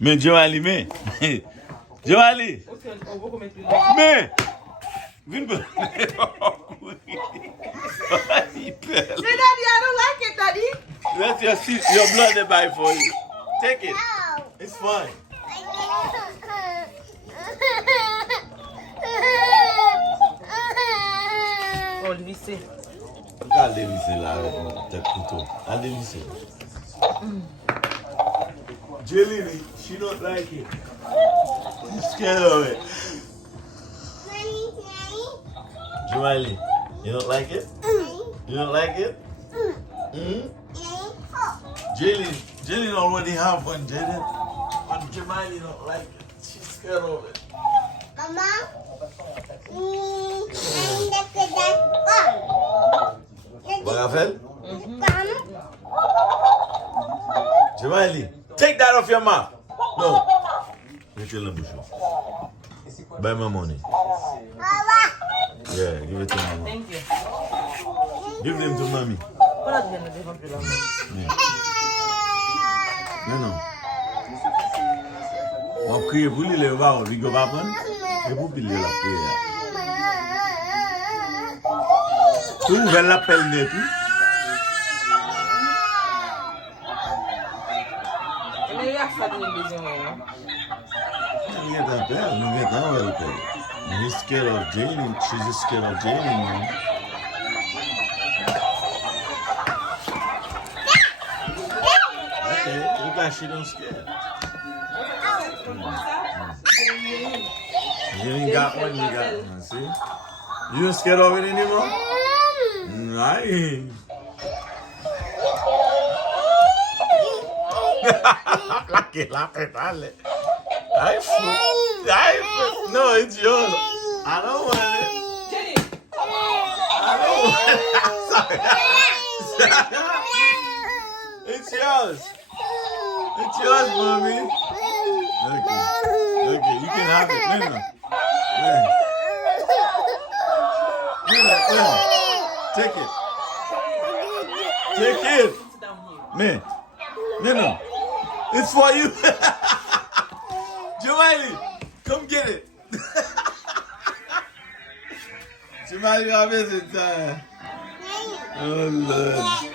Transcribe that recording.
Mais Joali, mais. Joali. Mais. Viens pas. Say, Daddy, I don't like it, Daddy. That's your blood they buy for you. Take it. It's fine. Oh, le visser. Regarde les visser là avec mon tête couteau. Regarde les visser. Jelly, she don't like it. She's scared of it. Joali, you don't like it? You don't like it? Jillian already have one, Jaden. But Jamali don't like it. She's scared of it. Mama, Bagay? Jamali, take that off your mouth. No. Get your lemon shoe. Buy my money. Yeah, give it to mommy. Thank you. Give them to mommy. Voilà, tu viens de défendre la main. Non. On crie pour lui, le va, il va prendre. Et pour lui, la prière. Tu ouvres l'appel net, oui? Mais il y a ça de besoin, non? Il y a un père, il y a un père. He's scared of Jane, she's scared of Jane, man. Okay, look like she don't scare. You ain't got one, you got one, see? You ain't scared of it anymore? I ain't. Laugh, dale. No, it's yours. I don't want it. Jenny! I don't want it. Sorry. It's yours. It's yours, mommy. Okay, you can have it. Nina. Nina. Take it. Take it. Man. Nina. It's for you. Joali, come get it. Joali, I'm in time. Oh, Lord.